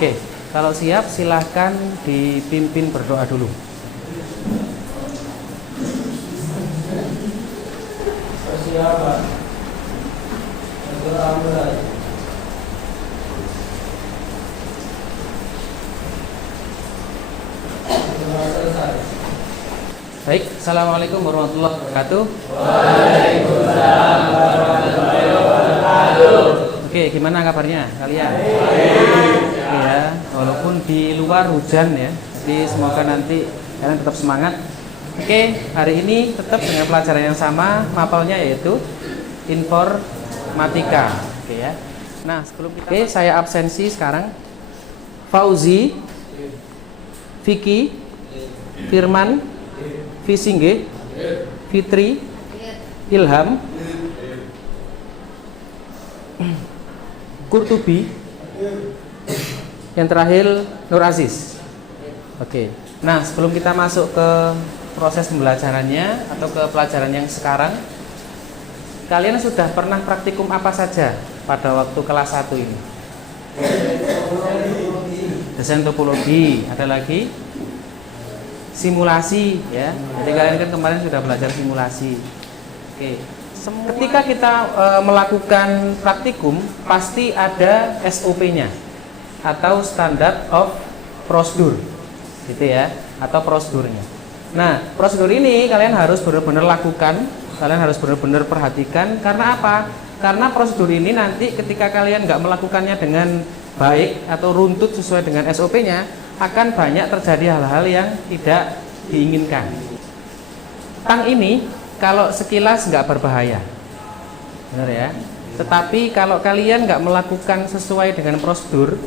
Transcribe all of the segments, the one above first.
Oke, kalau siap silahkan dipimpin berdoa dulu. Persiapan. Baik, assalamualaikum warahmatullahi wabarakatuh. Waalaikumsalam warahmatullahi wabarakatuh. Oke, gimana kabarnya kalian? Ya, walaupun di luar hujan ya, jadi semoga nanti kalian tetap semangat. Oke, hari ini tetap dengan pelajaran yang sama, mapelnya yaitu informatika. Oke ya. Nah, sebelum kita saya absensi sekarang. Fauzi, Vicky, Firman, Visingge, Fitri, Ilham, Kurtubi, yang terakhir Nur Aziz. Oke. Nah, sebelum kita masuk ke proses pembelajarannya atau ke pelajaran yang sekarang, kalian sudah pernah praktikum apa saja pada waktu kelas 1 ini? Desain topologi, ada lagi simulasi ya. Jadi kalian kan kemarin sudah belajar simulasi. Oke. Ketika kita melakukan praktikum, pasti ada SOP-nya atau standard of procedure, gitu ya, atau prosedurnya. Nah, prosedur ini kalian harus benar-benar lakukan, kalian harus benar-benar perhatikan. Karena apa? Karena prosedur ini nanti ketika kalian nggak melakukannya dengan baik atau runtut sesuai dengan SOP-nya, akan banyak terjadi hal-hal yang tidak diinginkan. Tang ini kalau sekilas nggak berbahaya, benar ya. Tetapi kalau kalian nggak melakukan sesuai dengan prosedur,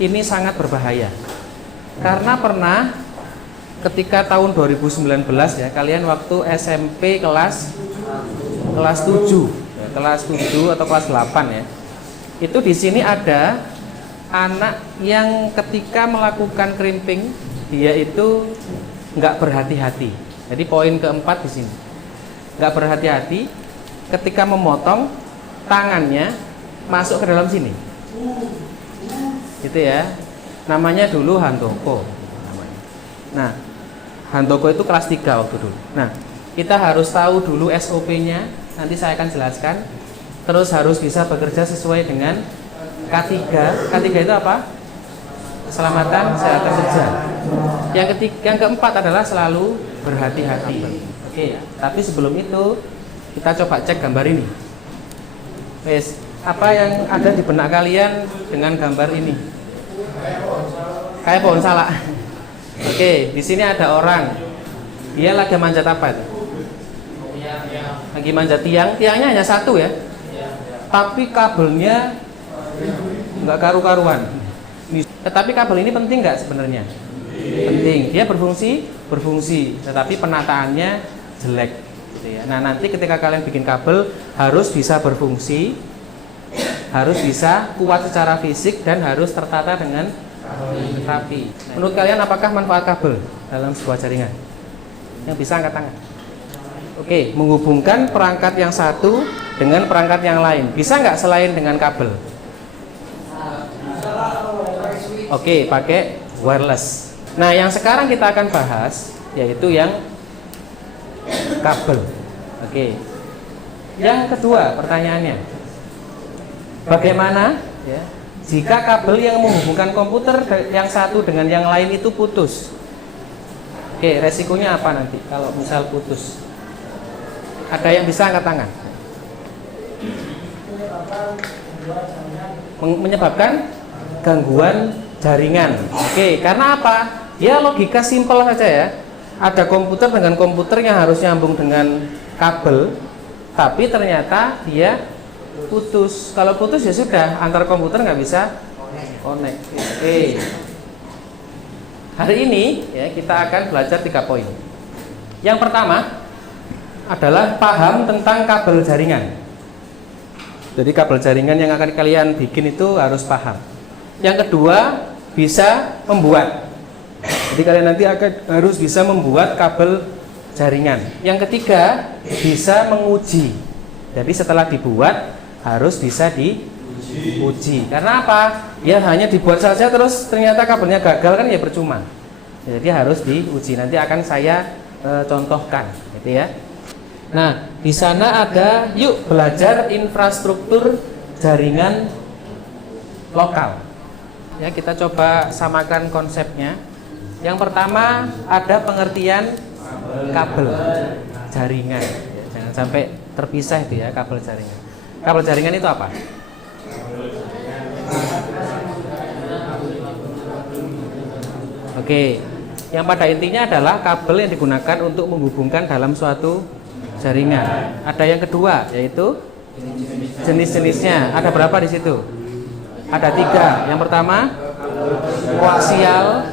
ini sangat berbahaya. Karena pernah ketika tahun 2019 ya, kalian waktu SMP kelas 7 ya, kelas 7 atau kelas 8 ya. Itu di sini ada anak yang ketika melakukan crimping dia itu nggak berhati-hati. Jadi poin keempat di sini. Nggak berhati-hati ketika memotong, tangannya masuk ke dalam sini. Gitu ya. Namanya dulu Handoko. Nah, Handoko itu kelas 3 waktu dulu. Nah, kita harus tahu dulu SOP-nya, nanti saya akan jelaskan. Terus harus bisa bekerja sesuai dengan K3. K3 itu apa? Keselamatan, kesehatan kerja. Yang keempat adalah selalu berhati-hati. Oke, tapi sebelum itu kita coba cek gambar ini. Wes, apa yang ada di benak kalian dengan gambar ini? Kayak pohon salak. Oke, di sini ada orang. Dia lagi manjat apa itu? Lagi manjat tiang. Tiangnya hanya satu ya. Tapi kabelnya nggak karu-karuan. Tetapi kabel ini penting nggak sebenarnya? Penting. Dia berfungsi, tetapi penataannya jelek. Gitu ya. Nah, nanti ketika kalian bikin kabel harus bisa berfungsi, harus bisa kuat secara fisik dan harus tertata dengan rapi. Menurut kalian apakah manfaat kabel dalam sebuah jaringan? Yang bisa angkat tangan. Oke, menghubungkan perangkat yang satu dengan perangkat yang lain. Bisa nggak selain dengan kabel? Oke, pakai wireless. Nah, yang sekarang kita akan bahas yaitu yang kabel. Oke. Yang kedua pertanyaannya, bagaimana ya, jika kabel yang menghubungkan komputer yang satu dengan yang lain itu putus? Oke, resikonya apa nanti kalau misal putus? Ada yang bisa angkat tangan? Menyebabkan gangguan jaringan. Oke, karena apa? Ya logika simpel saja ya. Ada komputer dengan komputer yang harus nyambung dengan kabel, tapi ternyata dia putus. Kalau putus ya sudah, antar komputer nggak bisa connect. Oke. Hari ini ya kita akan belajar 3 poin. Yang pertama adalah paham tentang kabel jaringan. Jadi kabel jaringan yang akan kalian bikin itu harus paham. Yang kedua, bisa membuat. Jadi kalian nanti harus bisa membuat kabel jaringan. Yang ketiga, bisa menguji. Jadi setelah dibuat harus bisa diuji. uji. Karena apa? Ya hanya dibuat saja terus ternyata kabelnya gagal kan ya percuma. Jadi harus diuji. Nanti akan saya contohkan, gitu ya. Nah, di sana ada yuk belajar infrastruktur jaringan lokal. Ya, kita coba samakan konsepnya. Yang pertama ada pengertian kabel jaringan. Ya, jangan sampai terpisah itu ya, kabel jaringan. Kabel jaringan itu apa? Oke, yang pada intinya adalah kabel yang digunakan untuk menghubungkan dalam suatu jaringan. Ada yang kedua, yaitu jenis-jenisnya. Ada berapa di situ? Ada 3. Yang pertama koaksial,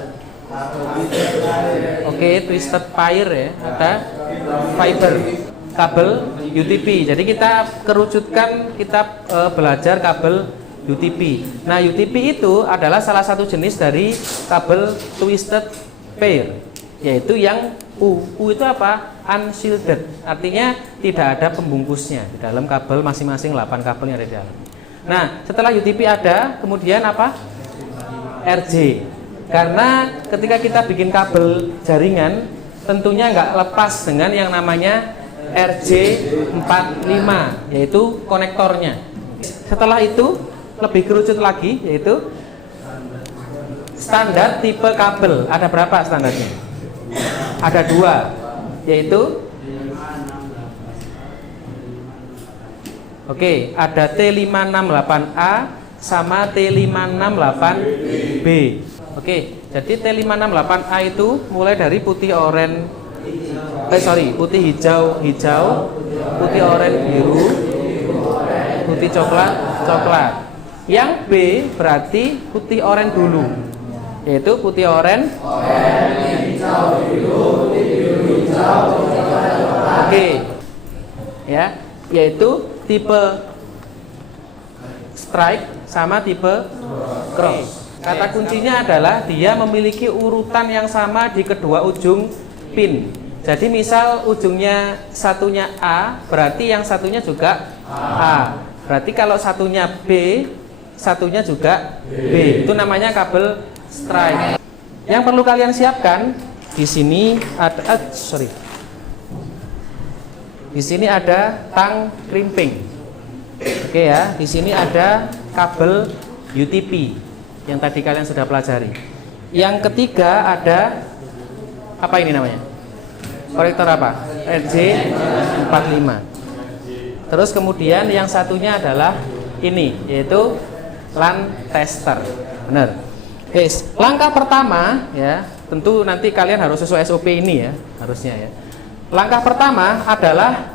oke, twisted pair ya. Ada fiber, kabel UTP. Jadi kita kerucutkan, kita belajar kabel UTP. Nah, UTP itu adalah salah satu jenis dari kabel twisted pair, yaitu yang U itu apa? Unshielded, artinya tidak ada pembungkusnya di dalam kabel masing-masing 8 kabel yang ada di dalam. Nah, setelah UTP ada, kemudian apa? RJ. Karena ketika kita bikin kabel jaringan, tentunya nggak lepas dengan yang namanya RJ45, yaitu konektornya. Setelah itu lebih kerucut lagi, yaitu standar tipe kabel. Ada berapa standarnya? Ada 2, yaitu oke, ada T568A sama T568B. Oke, jadi T568A itu mulai dari putih oren, putih hijau, putih oren biru, putih coklat. Yang B berarti putih oren dulu, yaitu putih oren, oke, ya, yaitu tipe strike sama tipe cross. Kata kuncinya adalah dia memiliki urutan yang sama di kedua ujung pin. Jadi misal ujungnya satunya A, berarti yang satunya juga A. Berarti kalau satunya B, satunya juga B. Itu namanya kabel strike. Yang perlu kalian siapkan di sini ada di sini ada tang crimping. Oke ya, di sini ada kabel UTP yang tadi kalian sudah pelajari. Yang ketiga ada apa ini namanya? Konektor apa? RJ45. Terus kemudian yang satunya adalah ini, yaitu LAN tester. Benar. Langkah pertama ya, tentu nanti kalian harus sesuai SOP ini ya, harusnya ya. Langkah pertama adalah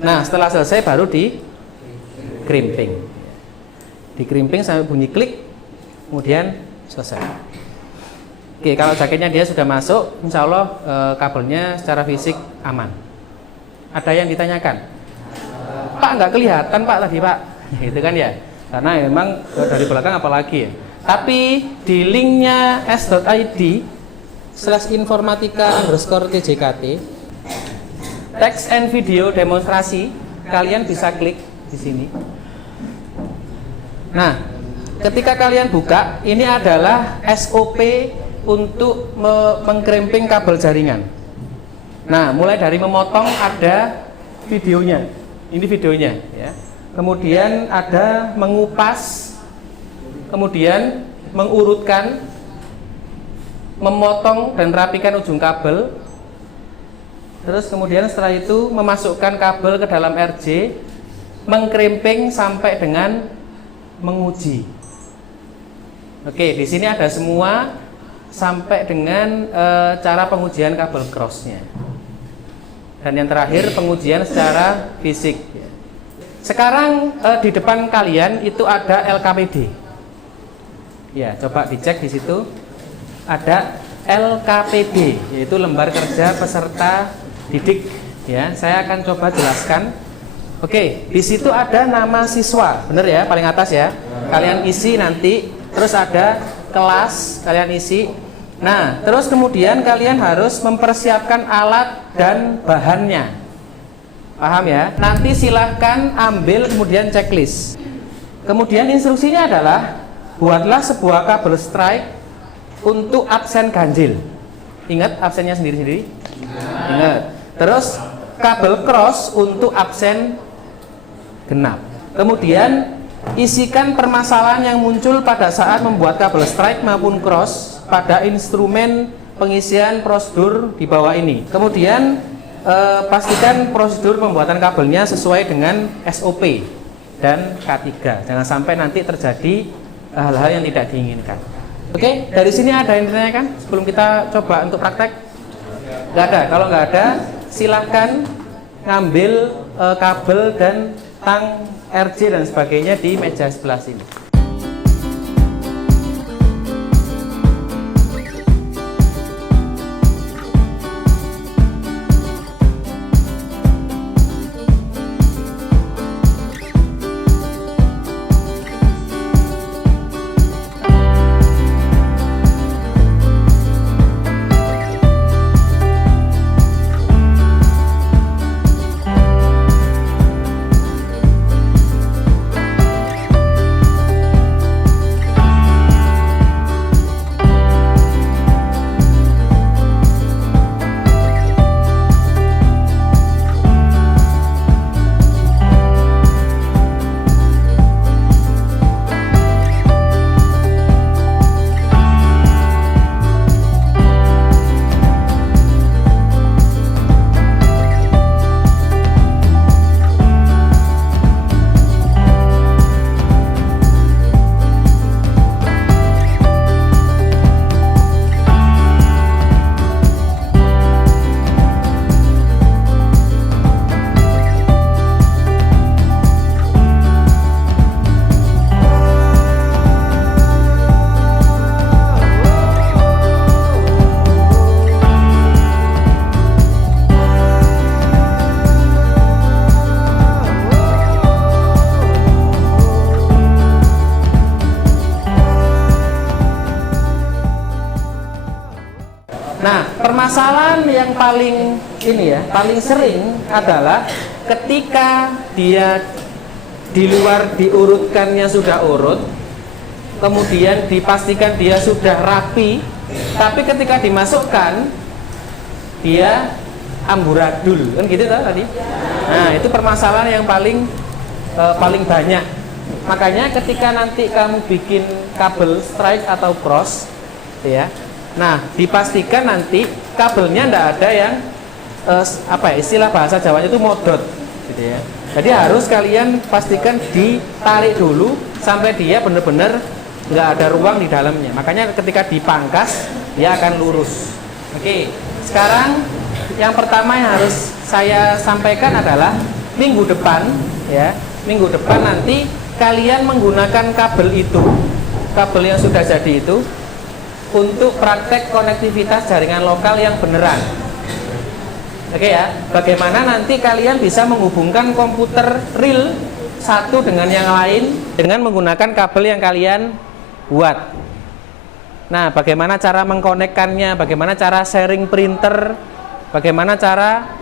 nah, setelah selesai baru di crimping. Di crimping sampai bunyi klik, kemudian selesai. Oke, kalau jaketnya dia sudah masuk, insya Allah kabelnya secara fisik aman. Ada yang ditanyakan? Pak, nggak kelihatan Pak tadi Pak, gitu kan ya? Karena memang dari belakang apalagi ya. Tapi di linknya s.id/informatika_tjkt text and video demonstrasi, kalian bisa klik di sini. Nah, ketika kalian buka, ini adalah SOP untuk mengkrimping kabel jaringan. Nah, mulai dari memotong ada videonya. Ini videonya ya. Kemudian ada mengupas, kemudian mengurutkan, memotong dan rapikan ujung kabel. Terus kemudian setelah itu memasukkan kabel ke dalam RJ, mengkrimping sampai dengan menguji. Oke, di sini ada semua sampai dengan cara pengujian kabel crossnya. Dan yang terakhir pengujian secara fisik. Sekarang di depan kalian itu ada LKPD. Ya, coba dicek di situ ada LKPD, yaitu lembar kerja peserta didik. Ya, saya akan coba jelaskan. Oke, di situ ada nama siswa, bener ya, paling atas ya. Kalian isi nanti, terus ada kelas, kalian isi. Nah, terus kemudian kalian harus mempersiapkan alat dan bahannya. Paham ya? Nanti silahkan ambil kemudian checklist. Kemudian instruksinya adalah buatlah sebuah kabel strike untuk absen ganjil. Ingat absennya sendiri-sendiri? Ingat. Terus kabel cross untuk absen genap. Kemudian isikan permasalahan yang muncul pada saat membuat kabel strike maupun cross pada instrumen pengisian prosedur di bawah ini. Kemudian pastikan prosedur pembuatan kabelnya sesuai dengan SOP dan K3. Jangan sampai nanti terjadi hal-hal yang tidak diinginkan. Oke, dari sini ada yang ditanyakan sebelum kita coba untuk praktek? Nggak ada. Kalau nggak ada, silahkan ngambil kabel dan tang RJ dan sebagainya di meja sebelah sini. Nah, permasalahan yang paling paling sering adalah ketika dia di luar diurutkannya sudah urut, kemudian dipastikan dia sudah rapi, tapi ketika dimasukkan dia amburadul, kan gitu tadi. Nah, itu permasalahan yang paling banyak. Makanya ketika nanti kamu bikin kabel strike atau cross, ya. Nah, dipastikan nanti kabelnya ndak ada yang istilah bahasa Jawanya itu modot, gitu ya. Jadi harus kalian pastikan ditarik dulu sampai dia benar-benar nggak ada ruang di dalamnya. Makanya ketika dipangkas dia akan lurus. Oke, sekarang yang pertama yang harus saya sampaikan adalah minggu depan, ya. Minggu depan nanti kalian menggunakan kabel itu, kabel yang sudah jadi itu, untuk praktek konektivitas jaringan lokal yang beneran. Oke ya, bagaimana nanti kalian bisa menghubungkan komputer real satu dengan yang lain dengan menggunakan kabel yang kalian buat. Nah, bagaimana cara mengkonekkannya, bagaimana cara sharing printer, bagaimana cara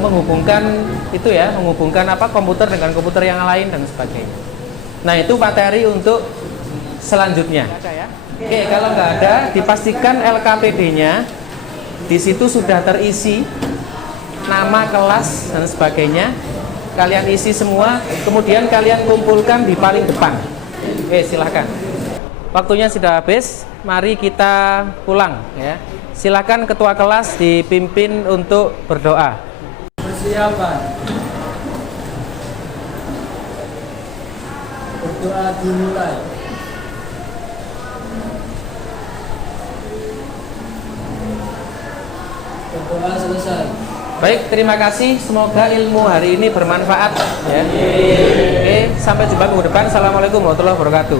menghubungkan itu ya, menghubungkan komputer dengan komputer yang lain dan sebagainya. Nah, itu materi untuk selanjutnya. Oke, kalau nggak ada, dipastikan LKPD-nya di situ sudah terisi nama kelas dan sebagainya. Kalian isi semua, kemudian kalian kumpulkan di paling depan. Oke, silahkan. Waktunya sudah habis, mari kita pulang ya. Silakan ketua kelas dipimpin untuk berdoa. Persiapan. Berdoa dimulai. Berdoa selesai. Baik, terima kasih. Semoga ilmu hari ini bermanfaat ya. Oke, sampai jumpa minggu depan. Assalamualaikum warahmatullahi wabarakatuh.